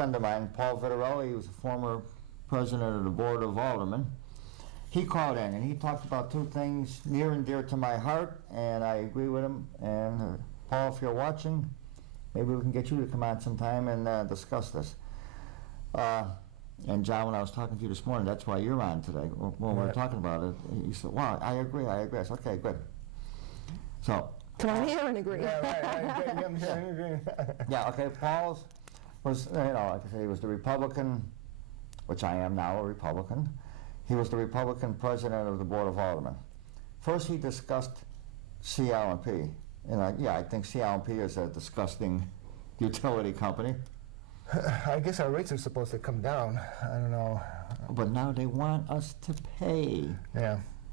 friend of mine, Paul Vittorelli, he was a former president of the Board of Aldermen. He called in and he talked about two things near and dear to my heart, and I agree with him. And Paul, if you're watching, maybe we can get you to come on sometime and discuss this. And John, when I was talking to you this morning, that's why you're on today. When we were talking about it, he said, "Wow, I agree." I said, "Okay, good." So come on here and agree. Yeah, right. I agree. Yeah, okay. Paul was, like I said, he was the Republican, which I am now a Republican. He was the Republican president of the Board of Aldermen. First, he discussed CL&P, and I think CL&P is a disgusting utility company. I guess our rates are supposed to come down. I don't know. But now they want us to pay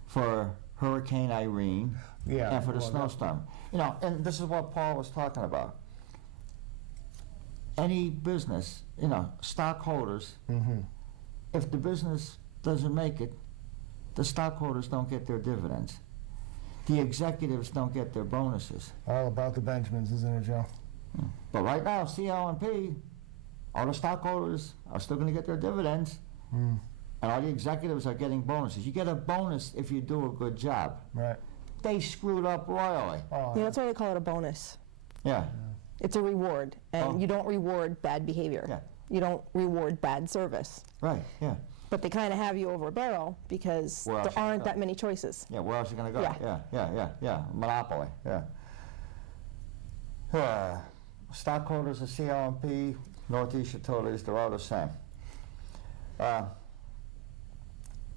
for Hurricane Irene and for the snowstorm. And this is what Paul was talking about. Any business, stockholders, if the business doesn't make it, the stockholders don't get their dividends. The executives don't get their bonuses. All about the Benjamins, isn't it, Joe? But right now, CL&P, all the stockholders are still going to get their dividends, and all the executives are getting bonuses. You get a bonus if you do a good job. Right. They screwed up royally. That's why they call it a bonus. Yeah. It's a reward, and you don't reward bad behavior. Yeah. You don't reward bad service. Right, yeah. But they kind of have you over a barrel because there aren't that many choices. Yeah, where else are you going to go? Yeah. Monopoly, stockholders of CL&P, Northeast Utilities, they're all the same.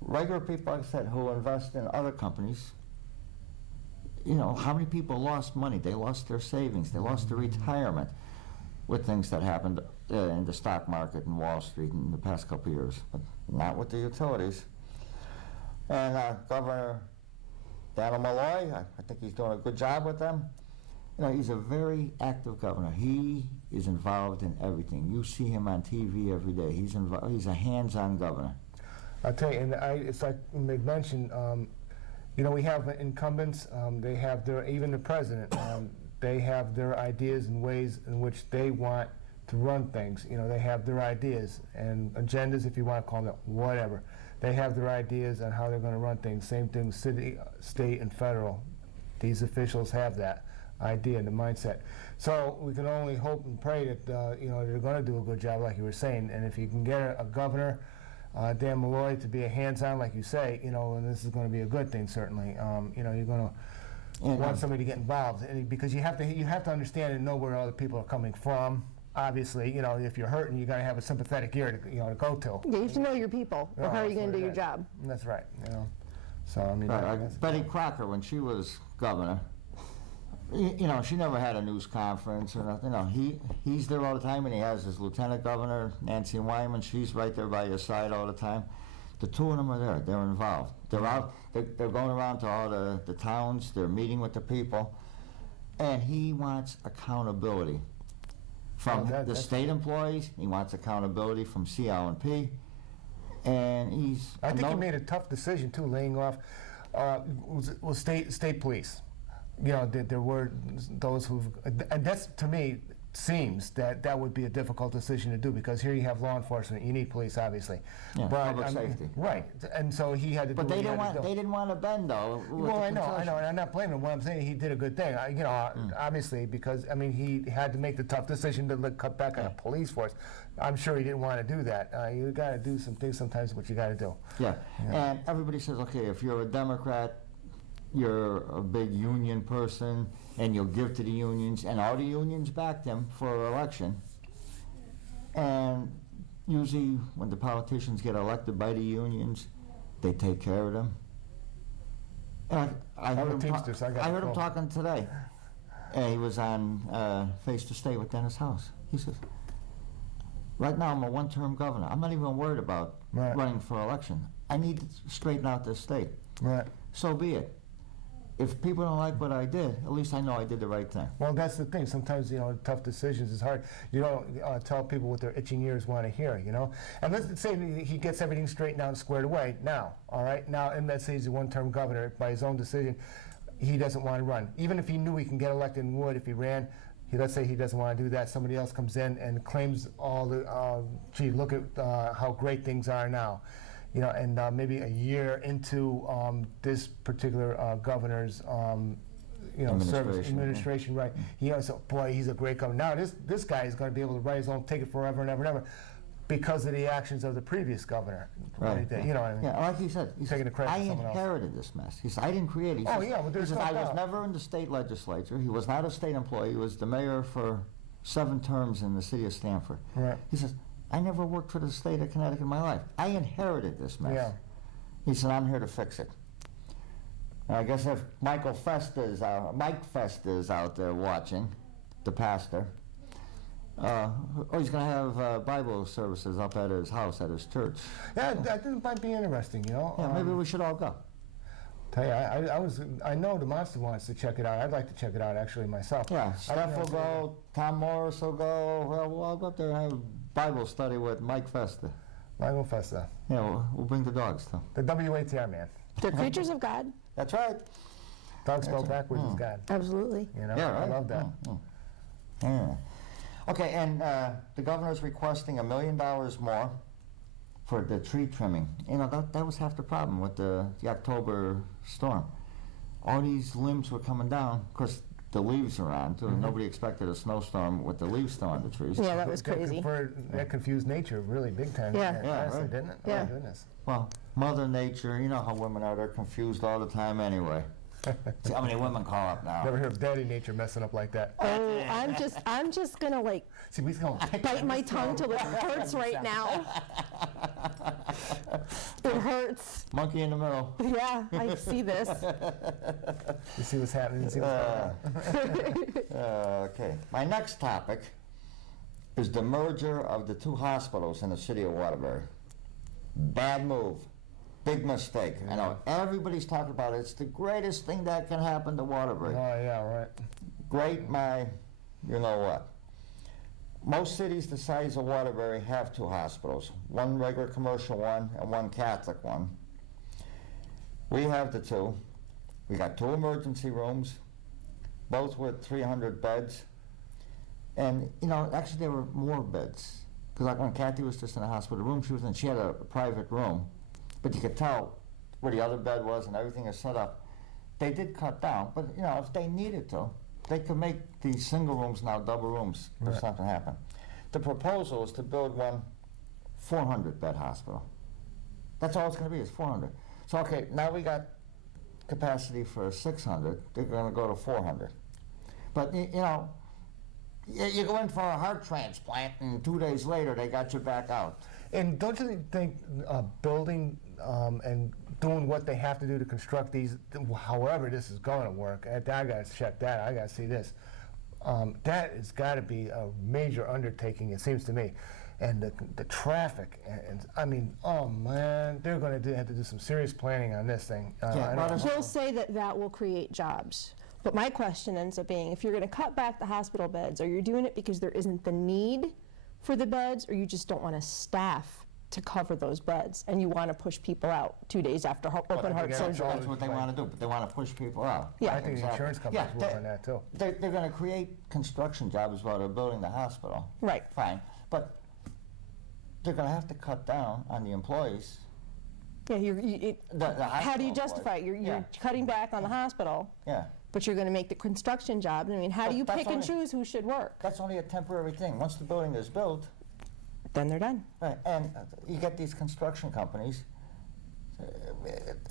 Regular people, like I said, who invest in other companies, how many people lost money? They lost their savings. They lost their retirement with things that happened in the stock market and Wall Street in the past couple of years, but not with the utilities. And Governor Daniel Malloy, I think he's doing a good job with them. He's a very active governor. He is involved in everything. You see him on TV every day. He's a hands-on governor. I'll tell you, and it's like Meg mentioned, we have incumbents, they have even the president, they have their ideas and ways in which they want to run things. They have their ideas and agendas, if you want to call them, whatever. They have their ideas on how they're going to run things. Same thing, city, state, and federal. These officials have that idea and the mindset. So we can only hope and pray that they're going to do a good job, like you were saying. And if you can get a governor, Dan Malloy, to be a hands-on, like you say, and this is going to be a good thing, certainly. You're going to want somebody to get involved, because you have to understand and know where other people are coming from. Obviously, if you're hurting, you got to have a sympathetic ear to go to. Yeah, you have to know your people. Or how are you going to do your job? That's right. So I mean, Betty Crocker, when she was governor, she never had a news conference or nothing. He's there all the time, and he has his lieutenant governor, Nancy Wyman. She's right there by his side all the time. The two of them are there. They're involved. They're out. They're going around to all the towns. They're meeting with the people, and he wants accountability from the state employees. He wants accountability from CL&P, and I think he made a tough decision too, laying off state police. There were those and that's, to me, seems that would be a difficult decision to do, because here you have law enforcement, you need police, obviously. Yeah, public safety. Right, and so he had to do what he had to do. They didn't want to bend, though. Well, I know, and I'm not blaming him. What I'm saying, he did a good thing, obviously, because, he had to make the tough decision to cut back on a police force. I'm sure he didn't want to do that. You got to do some things sometimes, what you got to do. Yeah, and everybody says, okay, if you're a Democrat, you're a big union person, and you'll give to the unions, and all the unions backed him for election. And usually when the politicians get elected by the unions, they take care of them. And I heard him talking today. And he was on Face to State with Dennis House. He says, right now I'm a one-term governor. I'm not even worried about running for election. I need to straighten out this state. Right. So be it. If people don't like what I did, at least I know I did the right thing. Well, that's the thing. Sometimes, tough decisions is hard. You don't tell people what their itching ears want to hear, And let's say he gets everything straightened out and squared away now, all right? Now, and let's say he's a one-term governor. By his own decision, he doesn't want to run. Even if he knew he can get elected and would if he ran, let's say he doesn't want to do that, somebody else comes in and claims all the, gee, look at how great things are now. You know, and maybe a year into this particular governor's administration, right? He goes, boy, he's a great governor. Now this guy is going to be able to write his own ticket forever and ever and ever because of the actions of the previous governor. Right. You know what I mean? Yeah, like he said, Taking the credit I for someone else. inherited this mess. He said, I didn't create it. He says, yeah, well, there's he says, no I was doubt. never in the state legislature. He was not a state employee. He was the mayor for 7 terms in the city of Stamford. Right. He says, I never worked for the state of Connecticut in my life. I inherited this mess. Yeah. He said, I'm here to fix it. And I guess if Mike Festa is out there watching, the pastor, he's going to have Bible services up at his house, at his church. Yeah, I think it might be interesting, you know. Yeah, maybe we should all go. Tell you, I know the Monster wants to check it out. I'd like to check it out actually myself. Yeah, Steph will go, Tom Morris will go. Well, we'll all go up there and have Bible study with Mike Festa. Michael Festa. Yeah, we'll bring the dogs, too. The WATR man. They're creatures of God. That's right. Dog spelled backwards is God. Absolutely. You know, Yeah, right? I love that. Yeah. Okay, and the governor's requesting $1 million more for the tree trimming. You know, that was half the problem with the October storm. All these limbs were coming down. Of course, the leaves are on, too. Nobody expected a snowstorm with the leaves still on the trees. Yeah, that was crazy. That confused nature really big time. Yeah. Honestly, Right. didn't it? Yeah. Oh, goodness. Well, Mother Nature, you know how women are. They're confused all the time anyway. See how many women call up now. Never heard of Daddy Nature messing up like that. Oh, I'm just gonna like See, we going bite my tongue till it hurts right now. It hurts. Monkey in the middle. Yeah, I see this. You see what's happening. You see what's going on. Okay. My next topic is the merger of the 2 hospitals in the city of Waterbury. Bad move. Big mistake. I know everybody's talking about it. It's the greatest thing that can happen to Waterbury. Oh yeah, right. Great, you know what. Most cities the size of Waterbury have 2 hospitals. One regular commercial one and one Catholic one. We have the 2. We got 2 emergency rooms, both with 300 beds. And, you know, actually there were more beds. Because like when Kathy was just in a hospital room, she had a private room. But you could tell where the other bed was and everything is set up. They did cut down, but you know, if they needed to, they could make these single rooms now double rooms if something happened. The proposal is to build one 400-bed hospital. That's all it's going to be, is 400. So okay, now we got capacity for 600. They're going to go to 400. But you know, you go in for a heart transplant, and 2 days later they got you back out. And don't you think building and doing what they have to do to construct these, however this is going to work, I got to check that, I got to see this. That has got to be a major undertaking, it seems to me. And the traffic, and I mean, oh man, they're going to have to do some serious planning on this thing. He'll say that will create jobs. But my question ends up being, if you're going to cut back the hospital beds, are you doing it because there isn't the need for the beds, or you just don't want to staff to cover those beds, and you want to push people out 2 days after open heart surgery? That's what they want to do, but they want to push people out. Yeah. I think the insurance companies will on that too. They're going to create construction jobs while they're building the hospital. Right. Fine. But they're going to have to cut down on the employees. Yeah, The how do you hospital justify it? You're cutting back on the hospital, Yeah. but you're going to make the construction job. I mean, how do you That's pick and only- choose who should work? That's only a temporary thing. Once the building is built, Then they're done. right, and you get these construction companies,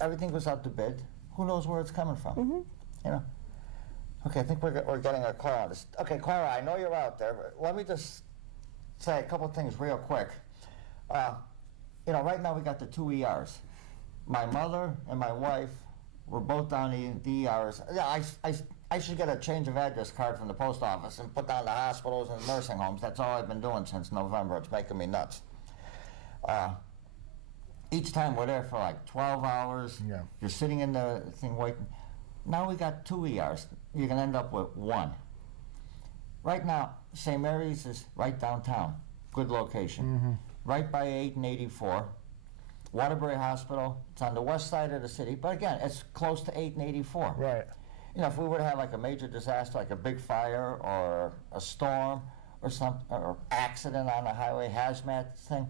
everything goes out to bid. Who knows where it's coming from? Mm-hmm. You know? Okay, I think we're getting a call on this. Okay, Clara, I know you're out there, but let me just say a couple of things real quick. You know, right now we got the 2 ERs. My mother and my wife were both down the ERs. Yeah, I should get a change of address card from the post office and put down the hospitals and nursing homes. That's all I've been doing since November. It's making me nuts. Each time we're there for like 12 hours. Yeah. You're sitting in the thing waiting. Now we got 2 ERs. You're going to end up with 1. Right now, St. Mary's is right downtown. Good location. Right by 8 and 84. Waterbury Hospital, it's on the west side of the city, but again, it's close to 8 and 84. Right. you know, if we would have like a major disaster, like a big fire or a storm or some or accident on the highway, hazmat thing,